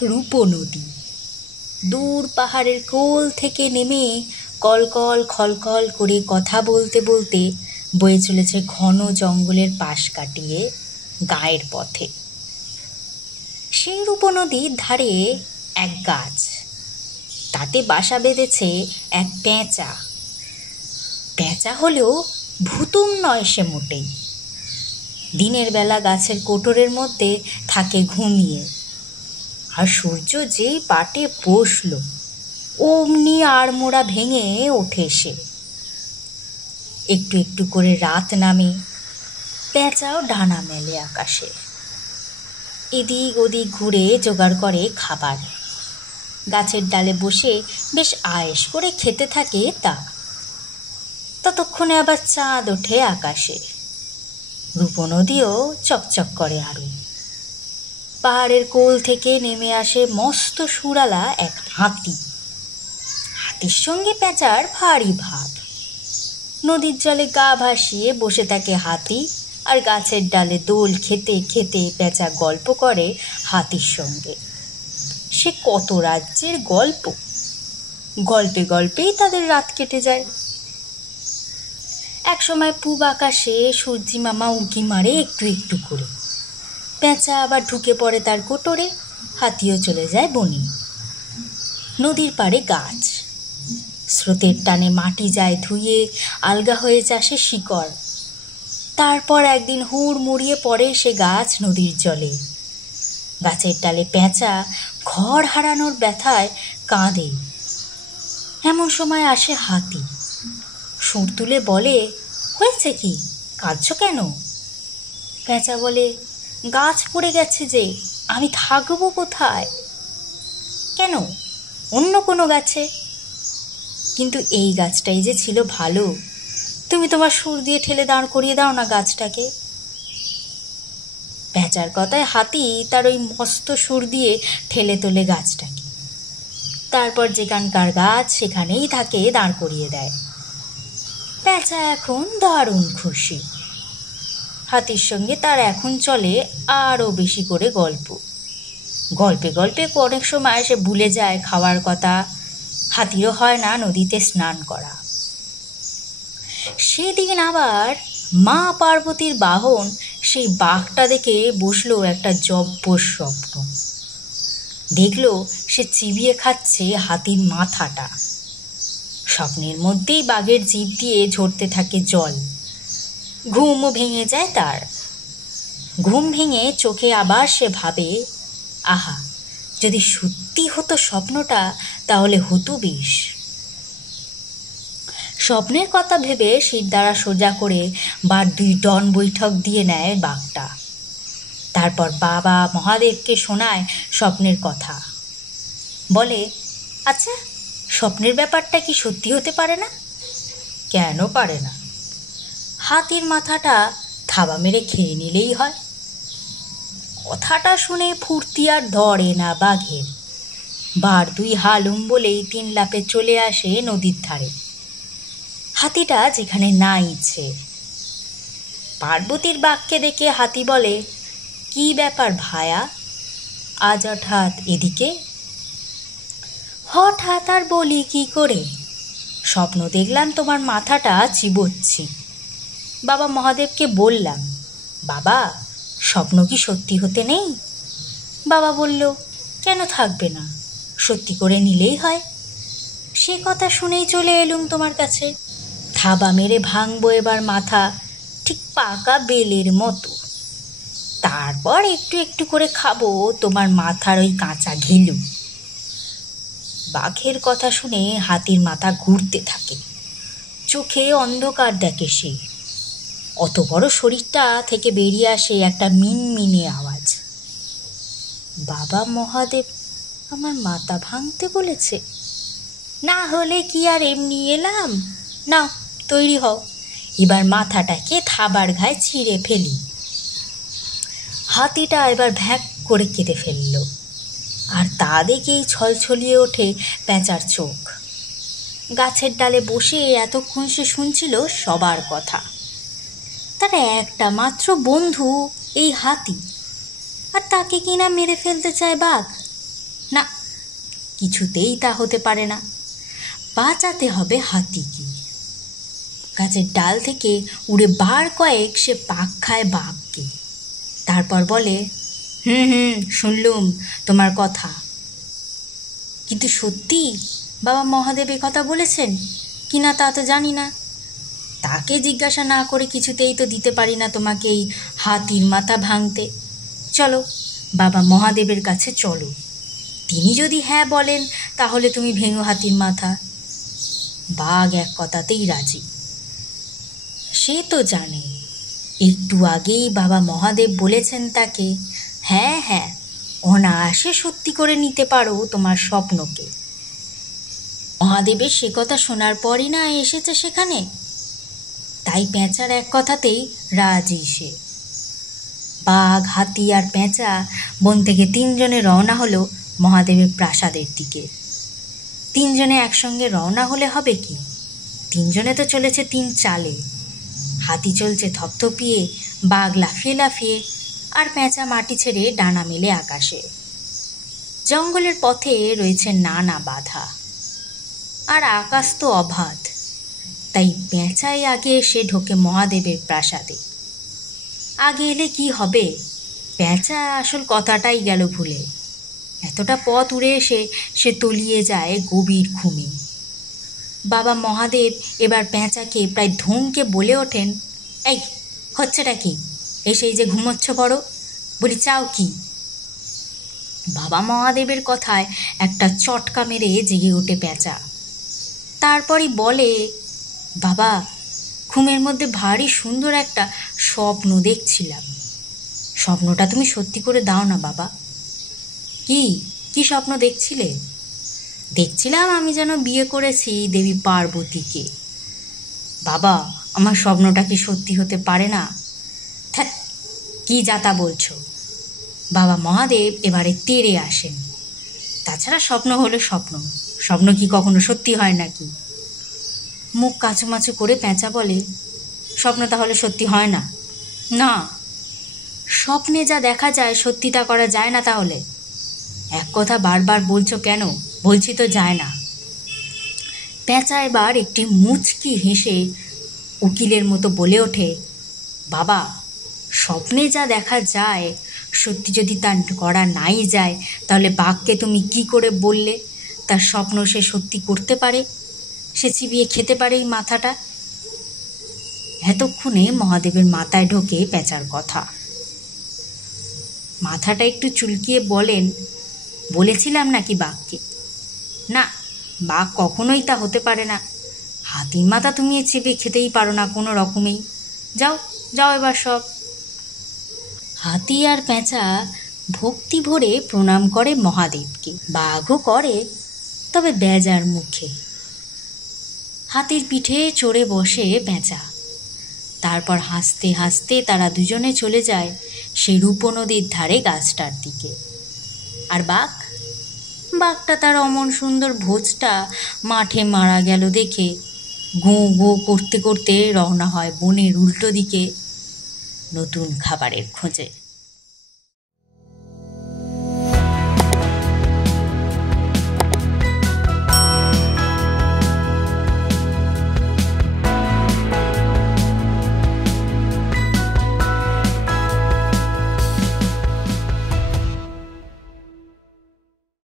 রূপো নদী। দূর পাহাড়ের কোল থেকে নেমে কলকল খলকল করে কথা বলতে বলতে বয়ে চলেছে ঘন জঙ্গলের পাশ কাটিয়ে গায়ের পথে। সেই রূপো নদীর ধারে এক গাছ, তাতে বাসা বেঁধেছে এক পেঁচা। পেঁচা হলেও ভুতুম নয় সে মোটেই। দিনের বেলা গাছের কোটরের মধ্যে থাকে ঘুমিয়ে, আর সূর্য যেই পাটে বসল অমনি আড়মোড়া ভেঙে ওঠে সে। একটু একটু করে রাত নামে, পেঁচাও ডানা মেলে আকাশে। এদিক ওদিক ঘুরে জোগাড় করে খাবার। গাছের ডালে বসে বেশ আয়েশ করে খেতে থাকে তা। ততক্ষণে আবার চাঁদ ওঠে আকাশে। রূপো নদীও চকচক করে আরো। পাহাড়ের কোল থেকে নেমে আসে মস্ত সুরালা এক হাতি। হাতির সঙ্গে পেঁচার ভারী ভাব। নদীর জলে গা ভাসিয়ে বসে থাকে হাতি, আর গাছের ডালে দোল খেতে খেতে পেঁচা গল্প করে হাতির সঙ্গে। সে কত রাজ্যের গল্প, গল্পে গল্পেই তাদের রাত কেটে যায়। একসময় পূব আকাশে সূর্যি মামা উঁকি মারে একটু একটু করে। পেঁচা আবার ঢুকে পড়ে তার কোটরে, হাতিও চলে যায় বনে। নদীর পাড়ে গাছ, স্রোতের টানে মাটি যায় ধুয়ে, আলগা হয়ে চাষে শিকড়। তারপর একদিন হুড় মুড়িয়ে পড়ে সে গাছ নদীর জলে। গাছের ডালে পেঁচা ঘর হারানোর ব্যথায় কাঁদে। এমন সময় আসে হাতি, সুর তুলে বলে, হয়েছে কি, কাঁদছ কেন? পেঁচা বলে, গাছ পড়ে গেছে যে, আমি থাকবো কোথায়? কেন, অন্য কোনো গাছে। কিন্তু এই গাছটাই যে ছিল ভালো, তুমি তোমার সুর দিয়ে ঠেলে দাঁড় করিয়ে দাও না গাছটাকে। পেঁচার কথায় হাতি তার ওই মস্ত সুর দিয়ে ঠেলে তোলে গাছটাকে। তারপর যেখানকার গাছ সেখানেই থাকে দাঁড় করিয়ে দেয়। পেঁচা এখন দারুণ খুশি। হাতির সঙ্গে তার এখন চলে আরও বেশি করে গল্প। গল্পে গল্পে অনেক সময় সে ভুলে যায় খাওয়ার কথা। হাতিরও হয় না নদীতে স্নান করা। সেদিন আবার মা পার্বতীর বাহন সেই বাঘটা দেখে বসলো একটা জব্বর স্বপ্ন। দেখলো সে চিবিয়ে খাচ্ছে হাতির মাথাটা। স্বপ্নের মধ্যেই বাঘের জিভ দিয়ে ঝরতে থাকে জল। ঘুমও ভেঙে যায় তার। ঘুম ভেঙে চোখে আবার সে ভাবে, আহা, যদি সত্যি হতো স্বপ্নটা, তাহলে হতো বেশ। স্বপ্নের কথা ভেবে শিরদাঁড়া সোজা করে বার দুই ডন বৈঠক দিয়ে নেয় বাঘটা। তারপর বাবা মহাদেবকে শোনায় স্বপ্নের কথা। বলে, আচ্ছা, স্বপ্নের ব্যাপারটা কি সত্যি হতে পারে না? কেন পারে না? হাতির মাথাটা থাবা মেরে খেয়ে নিলেই হয়। কথাটা শুনে ফুর্তি আর ধরে না বাঘের। বার দুই হালুম বলেই 3 লাফে চলে আসে নদীর ধারে। হাতিটা যেখানে না ইচ্ছে। পার্বতীর বাঘকে দেখে হাতি বলে, কি ব্যাপার ভায়া, আজ হঠাৎ এদিকে? হঠাৎ আর বলি কি করে, স্বপ্ন দেখলাম তোমার মাথাটা চিবোচ্ছি। বাবা মহাদেবকে বললাম, বাবা, স্বপ্ন কি সত্যি হতে নেই? বাবা বলল, কেন থাকবে না, সত্যি করে নিলেই হয়। সে কথা শুনেই চলে এলুম তোমার কাছে। থাবা মেরে ভাঙবো এবার মাথা, ঠিক পাকা বেলের মতো। তারপর একটু একটু করে খাবো তোমার মাথার ওই কাঁচা ঘিলু। বাঘের কথা শুনে হাতির মাথা ঘুরতে থাকে। চোখে অন্ধকার দেখে সে। অত বড় শরীরটা থেকে বেরিয়ে আসে একটা মিনমিনে আওয়াজ। বাবা মহাদেব আমার মাথা ভাঙতে বলেছে? না হলে কি আর এমনি এলাম? নাও, তৈরি হও, এবার মাথাটাকে থাবার ঘায়ে ছিঁড়ে ফেলি। হাতিটা এবার ভ্যাক করে কেটে ফেলল। আর তা দেখেই ছলছলিয়ে ওঠে পেঁচার চোখ। গাছের ডালে বসে এতক্ষণ সে শুনছিল সবার কথা। তার একটা মাত্র বন্ধু এই হাতি, আর তাকে কিনা মেরে ফেলতে চায় বাঘ। না, কিছুতেই তা হতে পারে না। বাঁচাতে হবে হাতিকে। গাছের ডাল থেকে উড়ে বার কয়েক সে পাক খায় বাঘকে। তারপর বলে, হুম, শুনলুম তোমার কথা, কিন্তু সত্যি বাবা মহাদেব এ কথা বলেছেন কিনা তা তো জানি না। তাকে জিজ্ঞাসা না করে কিছুতেই তো দিতে পারি না তোমাকে এই হাতির মাথা ভাঙতে। চলো, বাবা মহাদেবের কাছে চলো, তিনি যদি হ্যাঁ বলেন তাহলে তুমি ভেঙো হাতির মাথা। বাঘ এক কথাতেই রাজি। সে তো জানে একটু আগেই বাবা মহাদেব বলেছেন তাকে, হ্যাঁ, অনায়াসে সত্যি করে নিতে পারো তোমার স্বপ্নকে। মহাদেবের সে কথা শোনার পরই না এসেছে সেখানে, তাই পেঁচার এক কথাতেই রাজি সে। বাঘ, হাতি আর পেঁচা বন থেকে তিনজনে রওনা হলো মহাদেবের প্রাসাদের দিকে। তিনজনে একসঙ্গে রওনা হলে হবে কি, তিনজনে তো চলেছে তিন চালে। হাতি চলছে থপথপিয়ে, বাঘ লাফিয়ে লাফিয়ে, আর পেঁচা মাটি ছেড়ে ডানা মেলে আকাশে। জঙ্গলের পথে রয়েছে নানা বাধা, আর আকাশ তো অবাধ, তাই পেঁচাই আগে এসে ঢোকে মহাদেবের প্রাসাদে। আগে এলে কি হবে, পেঁচা আসল কথাটাই গেল ভুলে। এতটা পথ উড়ে এসে সে তলিয়ে যায় গভীর ঘুমে। বাবা মহাদেব এবার পেঁচাকে প্রায় ধমকে বলে ওঠেন, এই হচ্ছেটা কি, এসেই যে ঘুমোচ্ছ বড়, বলি চাও কি? বাবা মহাদেবের কথায় একটা চটকা মেরে জেগে ওঠে পেঁচা। তারপরই বলে, বাবা, ঘুমের মধ্যে ভারী সুন্দর একটা স্বপ্ন দেখছিলাম, স্বপ্নটা তুমি সত্যি করে দাও না বাবা। কি স্বপ্ন দেখছিলে? দেখছিলাম আমি যেন বিয়ে করেছি দেবী পার্বতীকে। বাবা, আমার স্বপ্নটা কি সত্যি হতে পারে না? ধ্যাৎ, কি যাতা বলছো? বাবা মহাদেব এবারে তেড়ে আসেন। তাছাড়া স্বপ্ন হলো স্বপ্ন, স্বপ্ন কি কখনো সত্যি হয় নাকি? মুখ কাঁচুমাচু করে পেঁচা বলে, স্বপ্ন তাহলে সত্যি হয় না? না, স্বপ্নে যা দেখা যায় সত্যি তা করা যায় না। তাহলে এক কথা বারবার বলছো কেন? বলছি তো যায় না। পেঁচা এবার একটি মুচকি হেসে উকিলের মতো বলে ওঠে, বাবা, স্বপ্নে যা দেখা যায় সত্যি যদি তা করা নাই যায়, তাহলে বাঘকে তুমি কি করে বললে তার স্বপ্ন সে সত্যি করতে পারে, সে চিবিয়ে খেতে পারে এই মাথাটা? এতক্ষণে মহাদেবের মাথায় ঢোকে পেঁচার কথা। মাথাটা একটু চুলকিয়ে বলেন, বলেছিলাম নাকি বাঘকে? না, বাঘ কখনোই তা হতে পারে না। হাতির মাথা তুমি চেপে খেতেই পারো না কোনো রকমেই। যাও এবার সব। হাতি আর পেঁচা ভক্তি ভরে প্রণাম করে মহাদেবকে। বাঘও করে, তবে বেজার মুখে। হাতির পিঠে চড়ে বসে পেঁচা। তারপর হাসতে হাসতে তারা দুজনে চলে যায় সেই রূপ নদীর ধারে গাছটার দিকে। আর বাঘটা তার অমন সুন্দর ভোজটা মাঠে মারা গেল দেখে গো গো করতে করতে রওনা হয় বনের উল্টো দিকে নতুন খাবারের খোঁজে।